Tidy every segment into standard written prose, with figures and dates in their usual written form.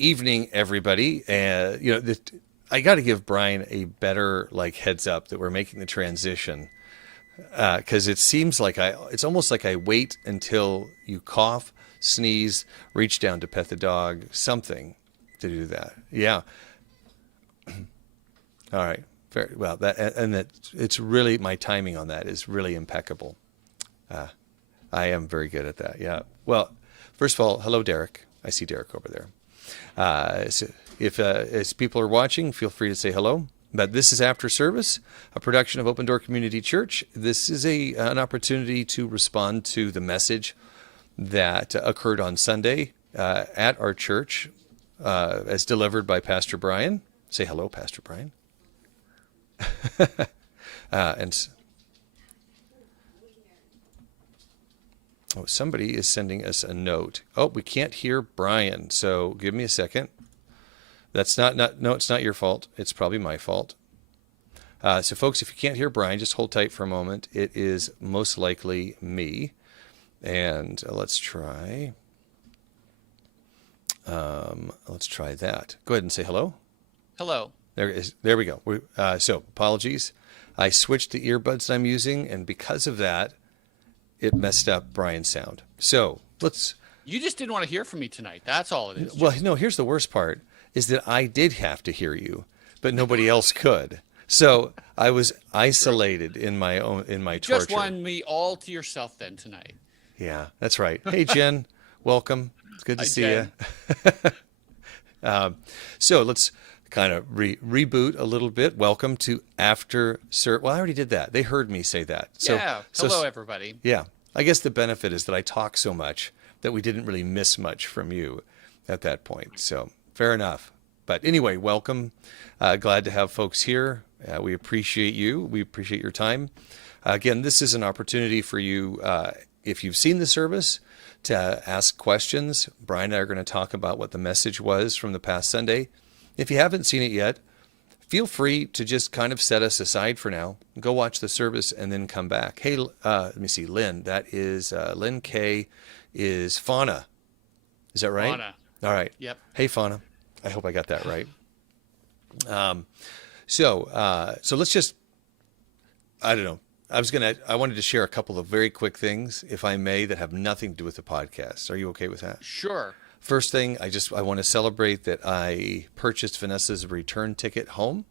evening, everybody. I got to give Brian a better heads up that we're making the transition because it seems like it's almost like I wait until you cough, sneeze, reach down to pet the dog, something to do that. Yeah. All right. Very well. That it's really my timing on that is really impeccable. Uh, I am very good at that. Yeah. Well, first of all, hello, Derek. I see Derek over there. So if as people are watching, feel free to say hello. But this is After Service, a production of Open Door Community Church. This is an opportunity to respond to the message that occurred on Sunday at our church, as delivered by Pastor Brian. Say hello, Pastor Brian. And somebody is sending us a note. Oh, we can't hear Brian, so give me a second. That's no, it's not your fault. It's probably my fault. So folks, if you can't hear Brian, just hold tight for a moment. It is most likely me. And let's try that. Go ahead and say hello. Hello. There we go. So apologies. I switched the earbuds that I'm using, and because of that, it messed up Brian's sound. So You just didn't want to hear from me tonight. That's all it is. Well, no, here's the worst part is that I did have to hear you, but nobody else could. So I was isolated in my torture. Just wanted me all to yourself then tonight. Yeah, that's right. Hey, Jen, welcome. It's good to see Jen. you. So let's kind of reboot a little bit. Welcome to After Service. Well, I already did that. They heard me say that. Hello, everybody. Yeah. I guess the benefit is that I talk so much that we didn't really miss much from you at that point. So fair enough. But anyway, welcome. Glad to have folks here. We appreciate you. We appreciate your time. Again, this is an opportunity for you, if you've seen the service, to ask questions. Brian and I are going to talk about what the message was from the past Sunday. If you haven't seen it yet, feel free to just kind of set us aside for now. Go watch the service and then come back. Hey, let me see, Lynn. That is Lynn K. is Fauna. Is that right? Fauna. All right. Yep. Hey, Fauna. I hope I got that right. So let's just, I don't know. I wanted to share a couple of very quick things, if I may, that have nothing to do with the podcast. Are you okay with that? Sure. First thing, I want to celebrate that I purchased Vanessa's return ticket home.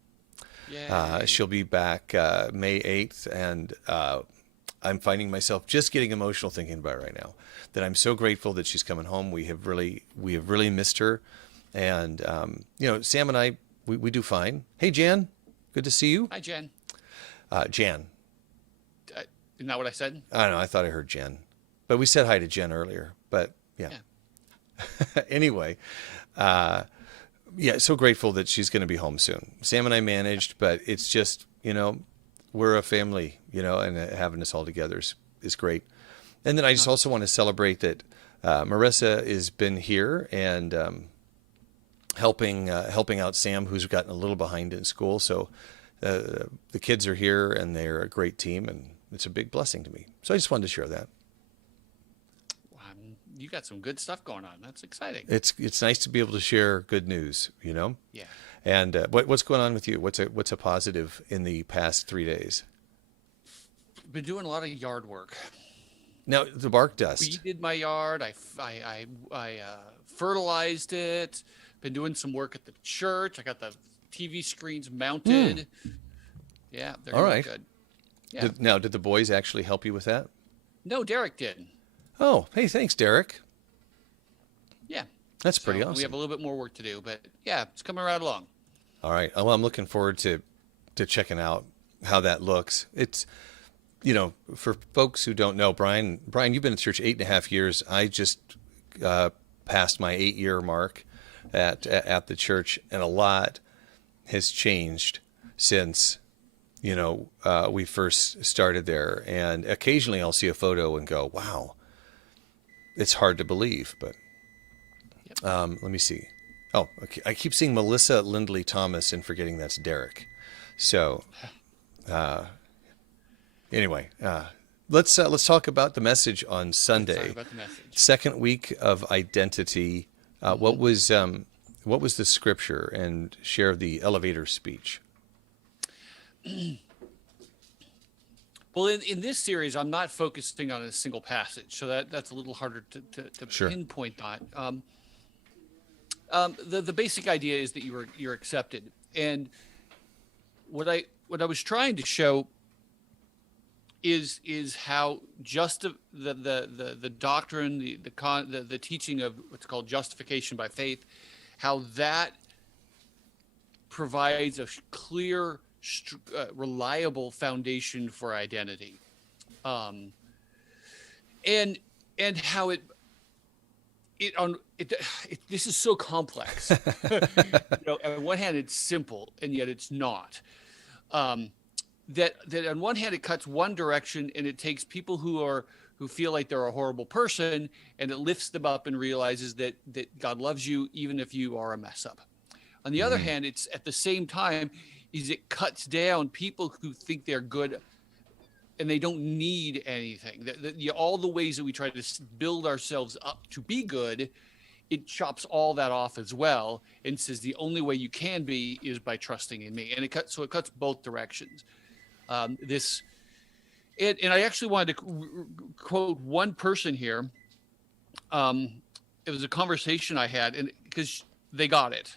Yay. She'll be back May 8th, and I'm finding myself just getting emotional thinking about it right now. That I'm so grateful that she's coming home. We have really missed her, and Sam and I we do fine. Hey, Jan, good to see you. Hi, Jen. Jan. Isn't that what I said? I don't know. I thought I heard Jen, but we said hi to Jen earlier. But yeah. Anyway, so grateful that she's going to be home soon. Sam and I managed, but it's just, we're a family, and having us all together is great. And then I just also want to celebrate that Marissa has been here and helping out Sam, who's gotten a little behind in school. So the kids are here, and they're a great team, and it's a big blessing to me. So I just wanted to share that. You got some good stuff going on. That's exciting. It's nice to be able to share good news, Yeah. And what's going on with you? What's a positive in the past 3 days? Been doing a lot of yard work. Now the bark dust. We did my yard. I fertilized it. Been doing some work at the church. I got the TV screens mounted. Yeah, they're all doing right. good. Yeah. Did the boys actually help you with that? No, Derek did. Oh, hey, thanks, Derek. Yeah. That's pretty awesome. We have a little bit more work to do, but yeah, it's coming right along. All right. Well, I'm looking forward to checking out how that looks. It's, for folks who don't know, Brian, you've been in church 8.5 years. I just passed my 8-year mark at the church, and a lot has changed since, we first started there. And occasionally I'll see a photo and go, wow. It's hard to believe, but let me see. Oh, okay. I keep seeing Melissa Lindley Thomas and forgetting that's Derek. So, anyway, let's talk about the message on Sunday. Let's talk about the message. Second week of identity. What was what was the scripture, and share the elevator speech. Well, in this series, I'm not focusing on a single passage, so that's a little harder to Sure. pinpoint that. The basic idea is that you're accepted, and what I was trying to show is how the doctrine, the teaching of what's called justification by faith, how that provides a clear, reliable foundation for identity, and how this is so complex. On one hand, it's simple, and yet it's not. That on one hand, it cuts one direction, and it takes people who feel like they're a horrible person, and it lifts them up and realizes that God loves you even if you are a mess up. On the other hand, it's at the same time is it cuts down people who think they're good and they don't need anything. All the ways that we try to build ourselves up to be good, it chops all that off as well and says the only way you can be is by trusting in me. And it cuts both directions. And I actually wanted to quote one person here. It was a conversation I had, and because they got it,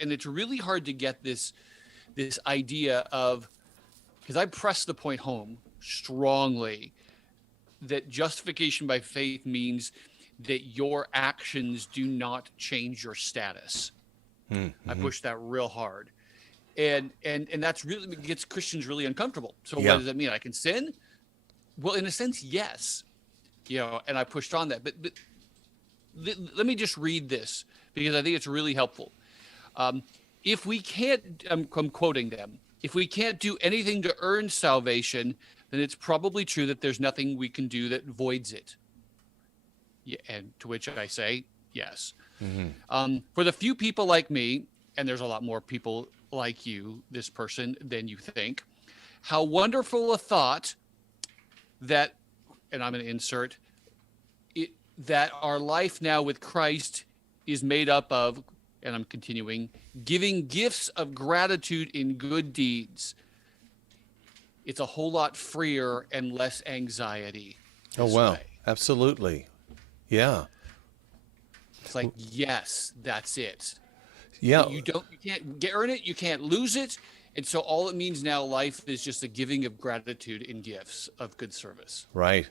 and it's really hard to get this idea of, because I pressed the point home strongly that justification by faith means that your actions do not change your status. I pushed that real hard. And that's really gets Christians really uncomfortable. So what does that mean? I can sin? Well, in a sense, yes. And I pushed on that. But let me just read this because I think it's really helpful. If we can't, I'm quoting them, if we can't do anything to earn salvation, then it's probably true that there's nothing we can do that voids it. Yeah, and to which I say, yes. For the few people like me, and there's a lot more people like you, this person, than you think, how wonderful a thought that, and I'm going to insert, that our life now with Christ is made up of, and I'm continuing, giving gifts of gratitude in good deeds. It's a whole lot freer and less anxiety. Oh, wow. Absolutely. Yeah. It's like, yes, that's it. Yeah. You can't earn it. You can't lose it. And so all it means now, life is just a giving of gratitude in gifts of good service. Right.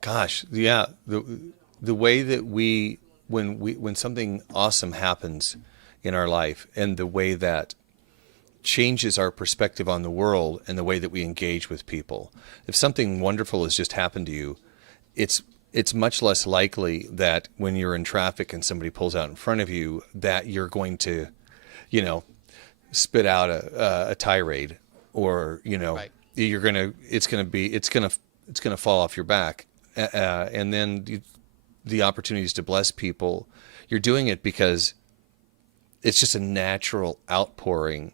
Gosh. Yeah. The way that when something awesome happens in our life, and the way that changes our perspective on the world and the way that we engage with people. If something wonderful has just happened to you, it's much less likely that when you're in traffic and somebody pulls out in front of you that you're going to, spit out a tirade, or Right. it's gonna fall off your back, and then the opportunities to bless people, you're doing it because it's just a natural outpouring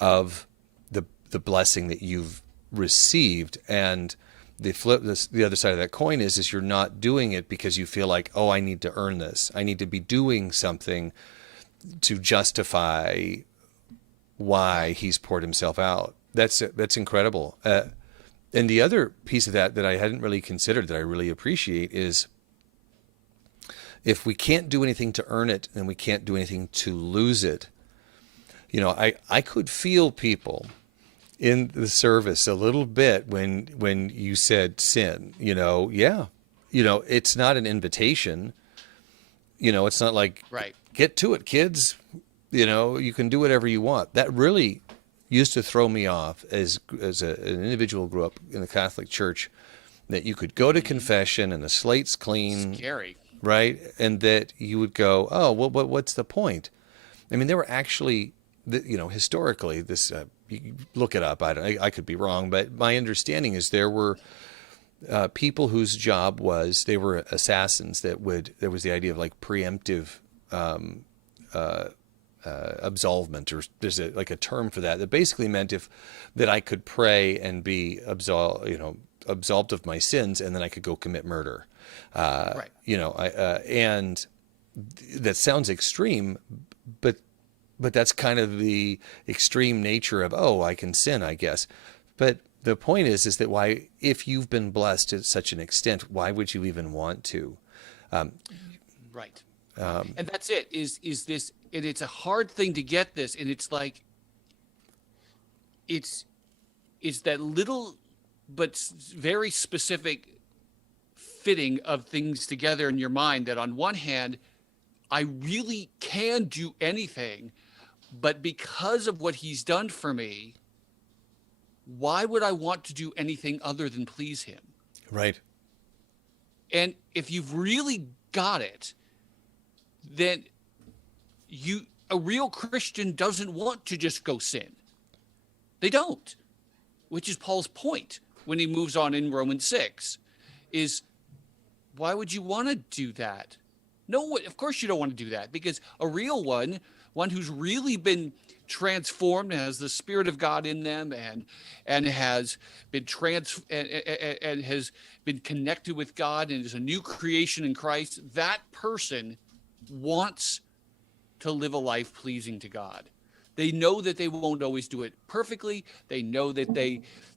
of the blessing that you've received. And the other side of that coin is you're not doing it because you feel like, oh, I need to earn this. I need to be doing something to justify why he's poured himself out. That's incredible. And the other piece of that I hadn't really considered, that I really appreciate, is if we can't do anything to earn it, then we can't do anything to lose it. I could feel people in the service a little bit when you said sin. It's not an invitation. It's not like, Right. Get to it, kids. You can do whatever you want. That really used to throw me off as an individual who grew up in the Catholic Church, that you could go to confession and the slate's clean. Scary. Right? And that you would go, oh, well, what's the point? I mean, there were actually, historically, this, you look it up, I could be wrong, but my understanding is there were people whose job was, they were assassins there was the idea of like preemptive absolvement, or there's a term for that basically meant that I could pray and be absolved of my sins, and then I could go commit murder. Right. And that sounds extreme, but that's kind of the extreme nature of, oh, I can sin, I guess. But the point is that why, if you've been blessed to such an extent, why would you even want to? Right. And that's it, is this, and it's a hard thing to get this. And it's like, it's that little, but very specific fitting of things together in your mind, that on one hand, I really can do anything, but because of what he's done for me, why would I want to do anything other than please him? Right. And if you've really got it, then a real Christian doesn't want to just go sin. They don't, which is Paul's point when he moves on in Romans 6, is why would you want to do that? No, of course you don't want to do that, because a real one who's really been transformed, has the Spirit of God in them, and has been and has been connected with God and is a new creation in Christ, that person wants to live a life pleasing to God. They know that they won't always do it perfectly. They know that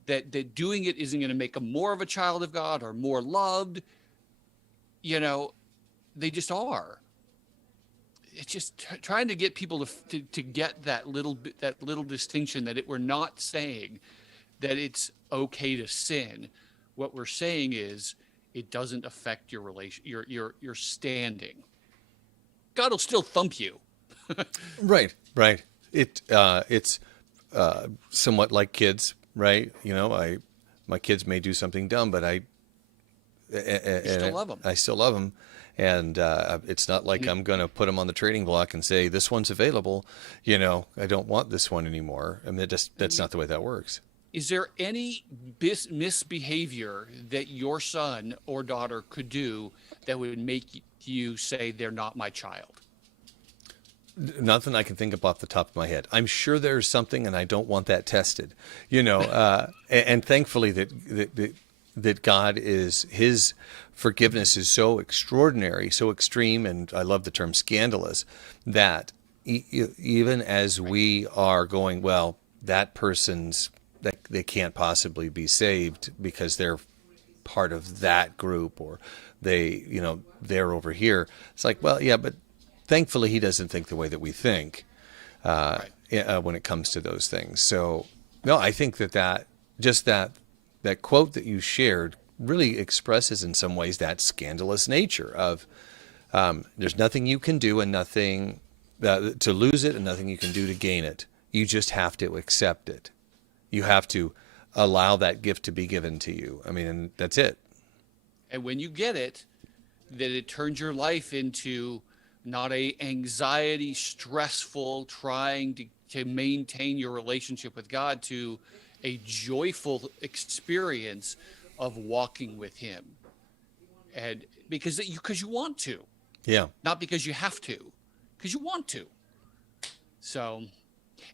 that doing it isn't going to make them more of a child of God or more loved. They just are. It's just trying to get people to get that little distinction, that we're not saying that it's okay to sin. What we're saying is it doesn't affect your your standing. God will still thump you. Right. It's somewhat like kids, right? My kids may do something dumb, but I still love them. I still love them. And it's not like I'm going to put them on the trading block and say, this one's available. I don't want this one anymore. I mean, that's not the way that works. Is there any misbehavior that your son or daughter could do that would make you say they're not my child? Nothing I can think of off the top of my head. I'm sure there's something, and I don't want that tested. And thankfully that God is, his forgiveness is so extraordinary, so extreme, and I love the term scandalous, that even as we are going, well, that person's, that they can't possibly be saved because they're part of that group, or they're over here. It's like, well, yeah, but thankfully he doesn't think the way that we think Right. when it comes to those things. So, no, I think that quote that you shared really expresses in some ways that scandalous nature of there's nothing you can do and nothing to lose it, and nothing you can do to gain it. You just have to accept it. You have to allow that gift to be given to you. I mean, and that's it. And when you get it, that it turns your life into not a anxiety, stressful, trying to maintain your relationship with God, to a joyful experience of walking with him. And because you want to, Yeah. not because you have to, because you want to. So,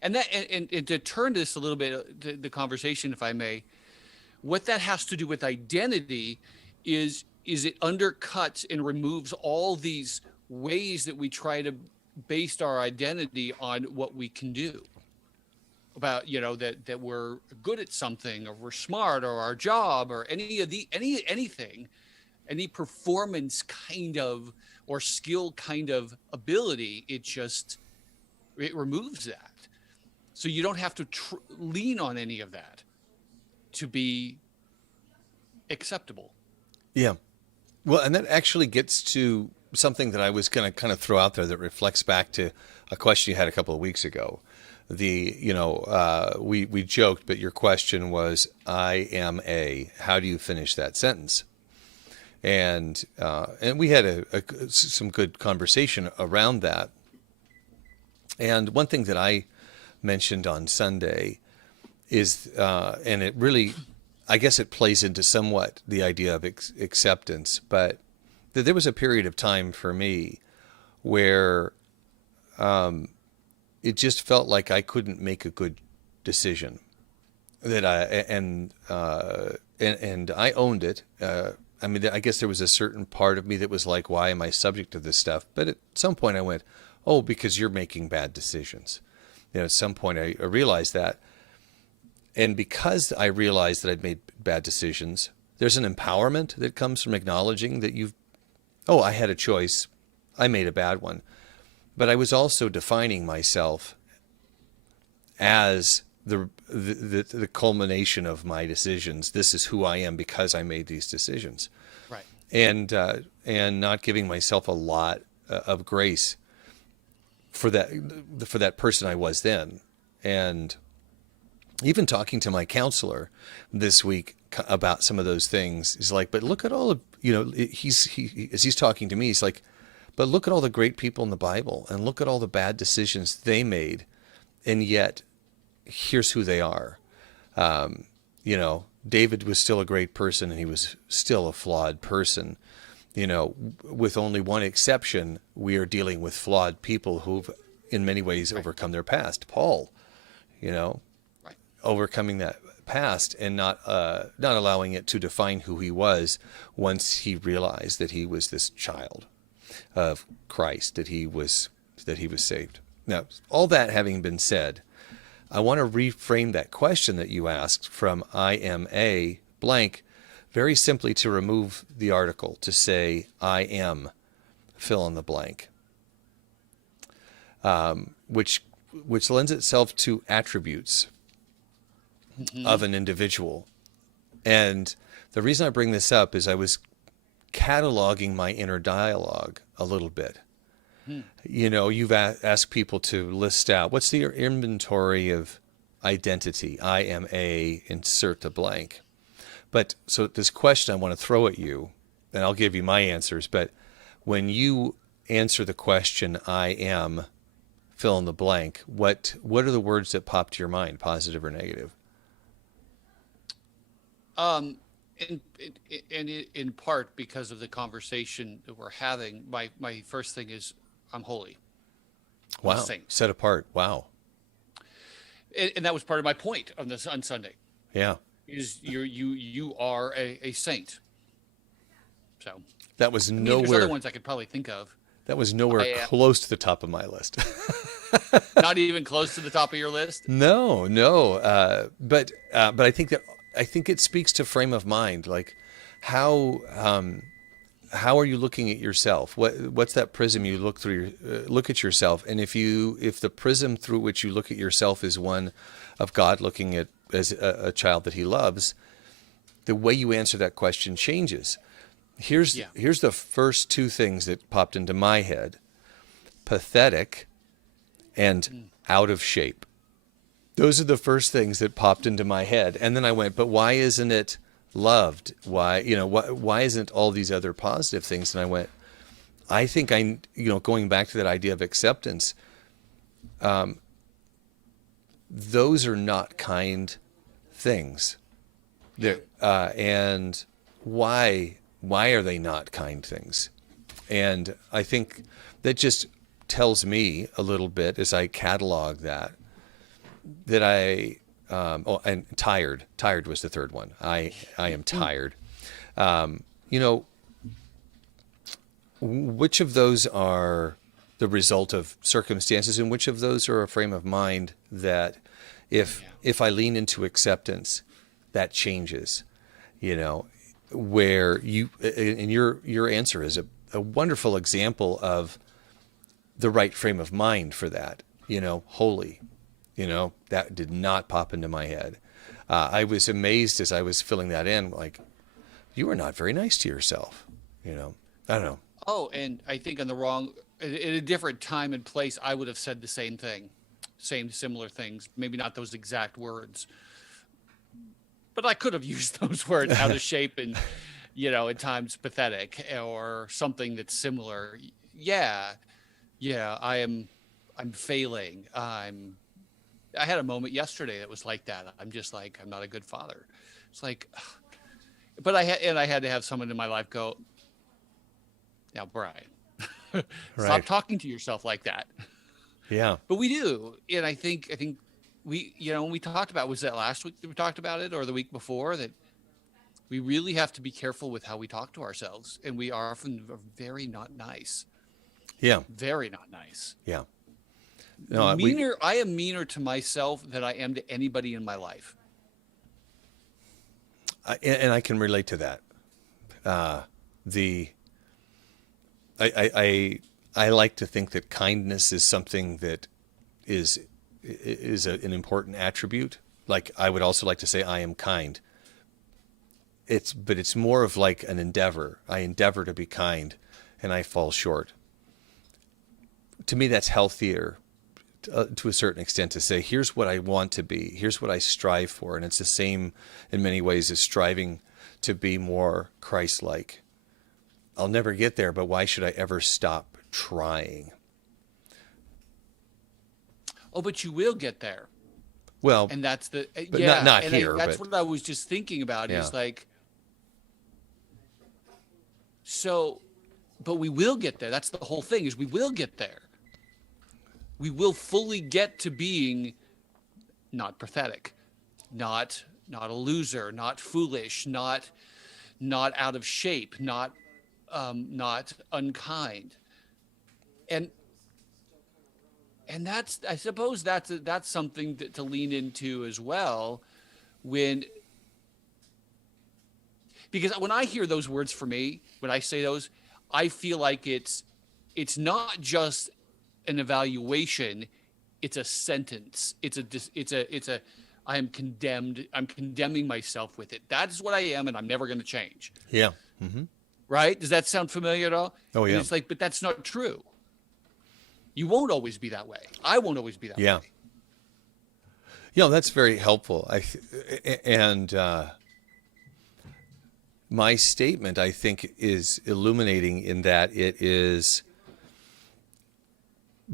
and to turn this a little bit, the conversation, if I may, what that has to do with identity is it undercuts and removes all these ways that we try to base our identity on what we can do, about that we're good at something, or we're smart, or our job, or anything, any performance kind of or skill kind of ability. It removes that, so you don't have to lean on any of that to be acceptable. Yeah. Well, and that actually gets to something that I was going to kind of throw out there that reflects back to a question you had a couple of weeks ago. We joked, but your question was, I am a, how do you finish that sentence? And we had some good conversation around that. And one thing that I mentioned on Sunday is, and it really, I guess it plays into somewhat the idea of acceptance, but that there was a period of time for me where it just felt like I couldn't make a good decision. And I owned it. I mean, I guess there was a certain part of me that was like, why am I subject to this stuff? But at some point I went, Oh, because you're making bad decisions. At some point I realized that. And because I realized that I'd made bad decisions, there's an empowerment that comes from acknowledging that I had a choice. I made a bad one. But I was also defining myself as the culmination of my decisions. This is who I am because I made these decisions. Right. And not giving myself a lot of grace for that person I was then. And even talking to my counselor this week about some of those things, he's like, but look at all of, as he's talking to me, he's like, but look at all the great people in the Bible and look at all the bad decisions they made. And yet here's who they are. David was still a great person and he was still a flawed person. With only one exception, we are dealing with flawed people who've in many ways overcome their past. Paul, Right. overcoming that past and not allowing it to define who he was once he realized that he was this child of Christ, that he was saved. Now, all that having been said, I want to reframe that question that you asked from I am a blank very simply to remove the article, to say I am fill in the blank, which lends itself to attributes of an individual. And the reason I bring this up is I was cataloging my inner dialogue a little bit. You've asked people to list out what's the inventory of identity. I am a insert the blank. But so this question I want to throw at you, and I'll give you my answers. But when you answer the question, I am fill in the blank, what are the words that pop to your mind, positive or negative? In part because of the conversation that we're having, my first thing is I'm holy. I'm a Wow. saint. Set apart. Wow. And that was part of my point on Sunday. Yeah. Is you are a saint. So That was there's nowhere. other ones I could probably think of. That was nowhere close to the top of my list. Not even close to the top of your list. No. But I think it speaks to frame of mind. Like how are you looking at yourself? What's that prism you look through? Look at yourself, and if the prism through which you look at yourself is one of God looking at as a child that He loves, the way you answer that question changes. Here's the first two things that popped into my head: pathetic and out of shape. Those are the first things that popped into my head, and then I went, but why isn't it loved? Why isn't all these other positive things? And I went, I think going back to that idea of acceptance, those are not kind things. And why are they not kind things? And I think that just tells me a little bit as I catalog that I and tired was the third one. I am tired. Which of those are the result of circumstances, and which of those are a frame of mind that if I lean into acceptance, that changes, where and your answer is a wonderful example of the right frame of mind for that, holy, that did not pop into my head. I was amazed as I was filling that in, like, you are not very nice to yourself, I don't know. Oh, and I think in a different time and place, I would have said the same thing, similar things, maybe not those exact words, but I could have used those words, out of shape and, at times pathetic or something that's similar. Yeah, I'm failing. I had a moment yesterday that was like that. I'm just like, I'm not a good father. It's like, but I had to have someone in my life go, now, Brian, stop talking to yourself like that. Yeah. But we do. And I think we, when we talked about, was that last week that we talked about it, or the week before, that we really have to be careful with how we talk to ourselves. And we are often very not nice. Yeah. Very not nice. Yeah. No, I am meaner to myself than I am to anybody in my life. and I can relate to that. The I like to think that kindness is something that is an important attribute. Like I would also like to say I am kind. But it's more of like an endeavor. I endeavor to be kind, and I fall short. To me, that's healthier to a certain extent to say, here's what I want to be, here's what I strive for, and it's the same in many ways as striving to be more Christ-like. I'll never get there, but why should I ever stop trying? Oh, but you will get there. Well, And that's but yeah, not and here. that's But what I was just thinking about yeah, is like, so, but we will get there. That's the whole thing is we will get there. We will fully get to being not pathetic, not a loser, not foolish, not out of shape, not unkind, and that's I suppose that's something to lean into as well when because when I hear those words for me when I say those I feel like it's not just an evaluation, it's a sentence, it's a I am condemned, I'm condemning myself with it. That is what I am and I'm never going to change. yeah, hmm, Right? Does that sound familiar at all? oh And yeah, it's like, but that's not true. You won't always be that way. I won't always be that yeah. way. That's very helpful. And my statement, I think, is illuminating in that it is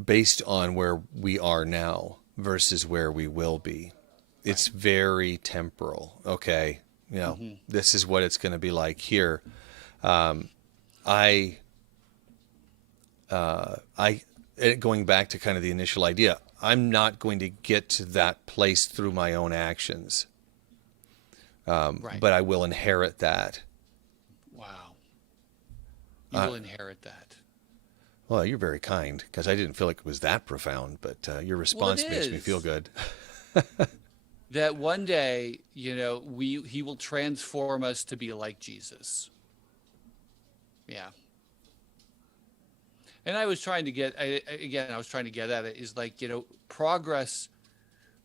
based on where we are now versus where we will be. It's very temporal. Okay, this is what it's going to be like here. I, going back to kind of the initial idea, I'm not going to get to that place through my own actions, Right. but I will inherit that. Wow. You will inherit that. Well, you're very kind because I didn't feel like it was that profound, but your response makes me feel is. good. That one day, he will transform us to be like Jesus. Yeah. And I was trying to get I was trying to get at it is like, progress.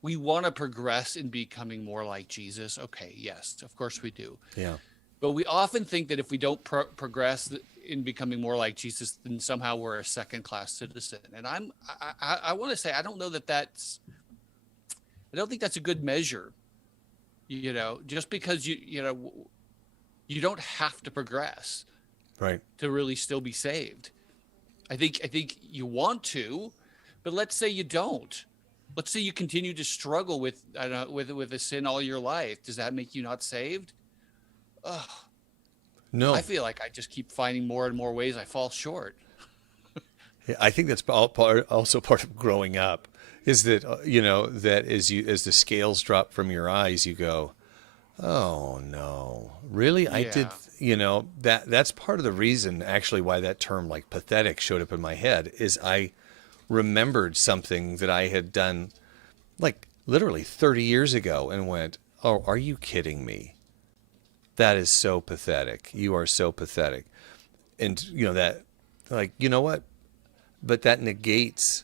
We want to progress in becoming more like Jesus. Okay, yes, of course we do. Yeah. But we often think that if we don't progress in becoming more like Jesus, then somehow we're a second-class citizen. And I want to say I don't know I don't think that's a good measure. Just because you don't have to progress Right. to really still be saved. I think you want to, but let's say you don't. Let's say you continue to struggle with with a sin all your life. Does that make you not saved? Ugh. No, I feel like I just keep finding more and more ways I fall short. I think that's also part of growing up is that, that as the scales drop from your eyes, you go, oh no, really? I did, Yeah. that's part of the reason actually why that term like pathetic showed up in my head is I remembered something that I had done like literally 30 years ago and went, oh, are you kidding me? That is so pathetic. You are so pathetic. And that like, you know what? But that negates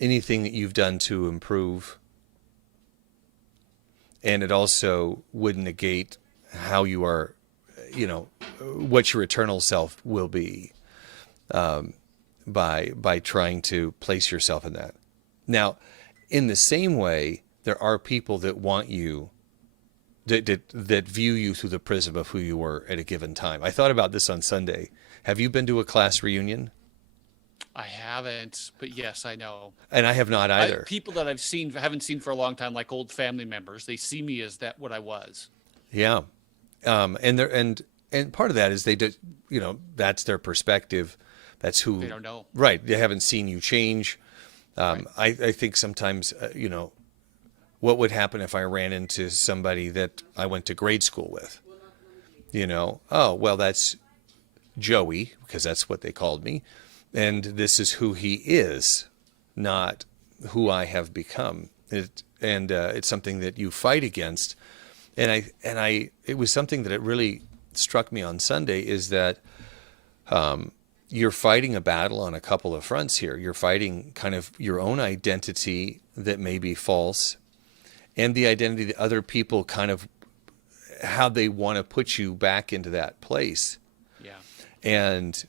anything that you've done to improve. And it also would negate how you are, what your eternal self will be by trying to place yourself in that. Now, in the same way, there are people that want you, that view you through the prism of who you were at a given time. I thought about this on Sunday. Have you been to a class reunion? I haven't, but yes, I know. And I have not either. People that haven't seen for a long time, like old family members, they see me as what I was. Yeah. And part of that is they do, that's their perspective. That's who They don't know. Right. They haven't seen you change. Right. I think sometimes, what would happen if I ran into somebody that I went to grade school with? Oh, well, that's Joey, because that's what they called me. and this is who he is, not who I have become. It's something that you fight against. It was something that it really struck me on Sunday, is that you're fighting a battle on a couple of fronts here. You're fighting kind of your own identity that may be false, and the identity that other people kind of, how they want to put you back into that place. Yeah. And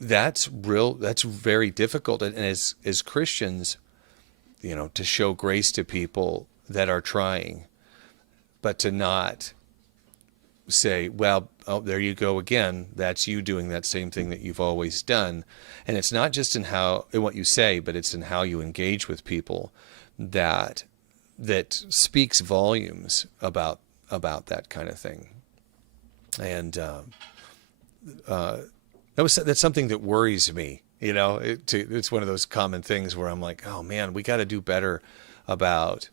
that's very difficult. And as Christians, to show grace to people that are trying, but to not say, well, oh, there you go again. That's you doing that same thing that you've always done. And it's not just in what you say, but it's in how you engage with people that speaks volumes about that kind of thing. And that's something that worries me. It's one of those common things where I'm like, oh man, we got to do better about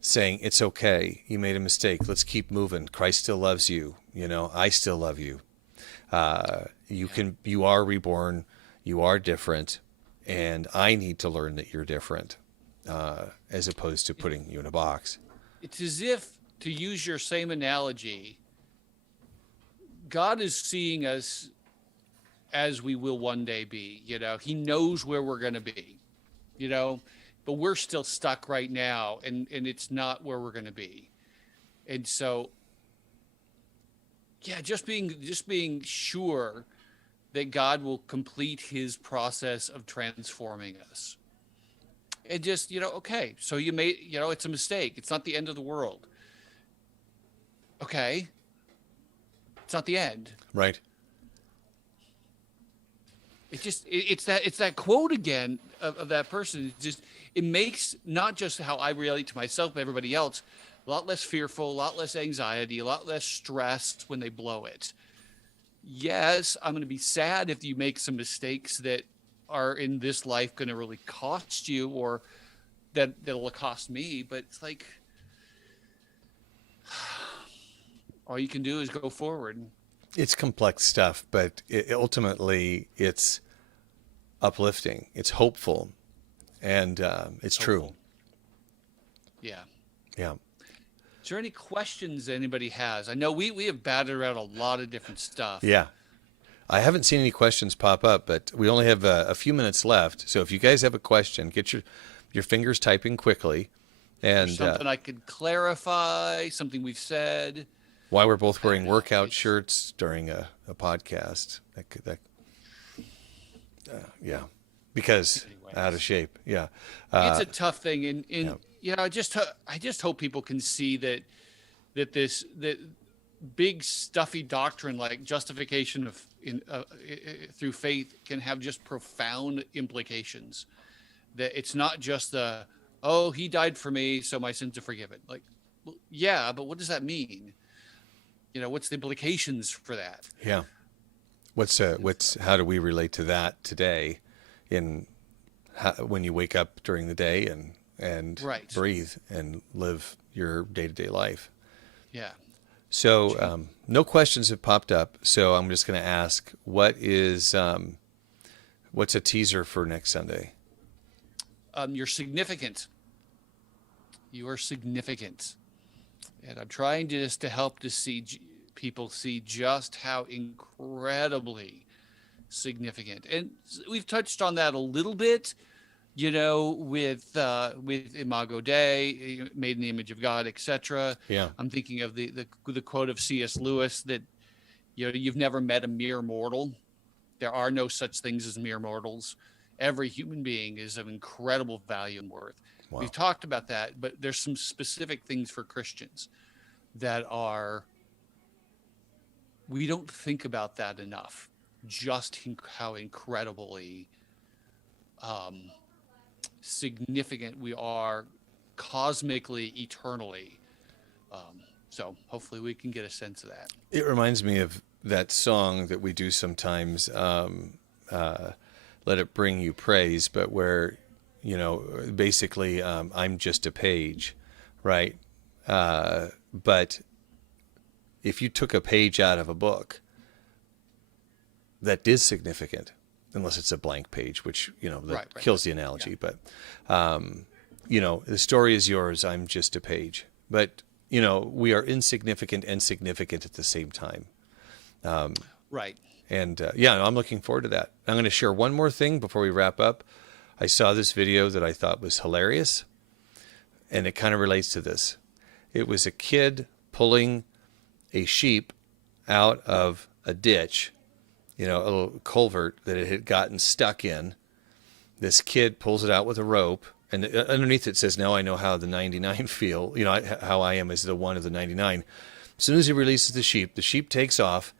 saying it's okay. You made a mistake. Let's keep moving. Christ still loves you. I still love you. You are reborn. You are different. And I need to learn that you're different, as opposed to putting you in a box. It's as if, to use your same analogy, God is seeing us as we will one day be. He knows where we're going to be, but we're still stuck right now, and it's not where we're going to be. And so, yeah, just being sure that God will complete his process of transforming us. And just, okay, so you made, it's a mistake. It's not the end of the world. Okay. It's not the end. Right. It's that quote again of that person. It makes not just how I relate to myself, but everybody else, a lot less fearful, a lot less anxiety, a lot less stressed when they blow it. Yes, I'm going to be sad if you make some mistakes that are in this life going to really cost you, or that'll cost me. But it's like, all you can do is go forward. It's complex stuff, but ultimately it's uplifting. It's hopeful, and it's true. Yeah. Yeah. Is there any questions anybody has? I know we have batted around a lot of different stuff. Yeah. I haven't seen any questions pop up, but we only have a few minutes left. So if you guys have a question, get your fingers typing quickly. And something I could clarify, something we've said. Why we're both wearing workout shirts during a podcast. Yeah. Because Anyways. Out of shape. Yeah. It's a tough thing. And I just hope people can see that big stuffy doctrine like justification through faith can have just profound implications. That it's not just he died for me, so my sins are forgiven. Like, well, yeah, but what does that mean? What's the implications for that? Yeah. How do we relate to that today when you wake up during the day and right. breathe and live your day-to-day life? Yeah. So no questions have popped up. So I'm just going to ask, what's a teaser for next Sunday? You're significant. You are significant. And I'm trying to help to see people see just how incredibly significant. And we've touched on that a little bit, with Imago Dei, made in the image of God, etc. Yeah. I'm thinking of the quote of C.S. Lewis that, you've never met a mere mortal. There are no such things as mere mortals. Every human being is of incredible value and worth. Wow. We've talked about that, but there's some specific things for Christians that we don't think about that enough. Just how incredibly significant we are cosmically, eternally. So hopefully we can get a sense of that. It reminds me of that song that we do sometimes, Let It Bring You Praise, but where, basically I'm just a page, right? But if you took a page out of a book, that is significant, unless it's a blank page, which, that Right. kills the analogy. But, the story is yours. I'm just a page. But, we are insignificant and significant at the same time. Right. And I'm looking forward to that. I'm going to share one more thing before we wrap up. I saw this video that I thought was hilarious, and it kind of relates to this. It was a kid pulling a sheep out of a ditch, a little culvert that it had gotten stuck in. This kid pulls it out with a rope, and underneath it says, "Now I know how the 99 feel, how I am as the one of the 99. As soon as he releases the sheep takes off,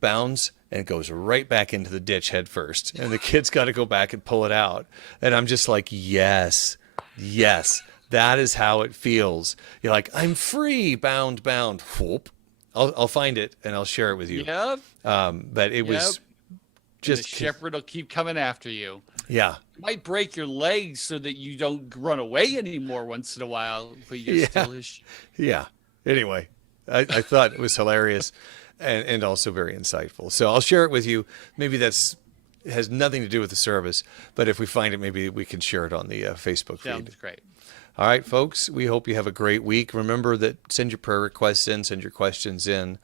bounds, and goes right back into the ditch head first. And the kid's got to go back and pull it out. And I'm just like, yes, that is how it feels. You're like, I'm free, bound. Whoop. I'll find it and I'll share it with you. Yep. But it was just the shepherd will keep coming after you. Yeah. You might break your legs so that you don't run away anymore once in a while, but you're still his sheep. Yeah. Anyway, I thought it was hilarious. And also very insightful. So I'll share it with you. Maybe it has nothing to do with the service, but if we find it, maybe we can share it on the Facebook feed. Sounds great. All right, folks, we hope you have a great week. Remember that send your prayer requests in, send your questions in.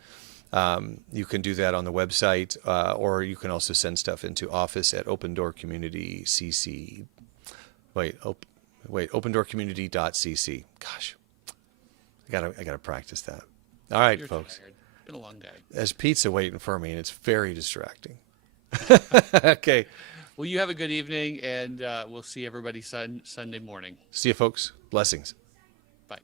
You can do that on the website, or you can also send stuff into office at Open Door Community CC. opendoorcommunity.cc. Gosh, I gotta practice that. All right, folks. Tired. Been a long day. There's pizza waiting for me, and it's very distracting. Okay. Well, you have a good evening, and we'll see everybody Sunday morning. See you, folks. Blessings. Bye.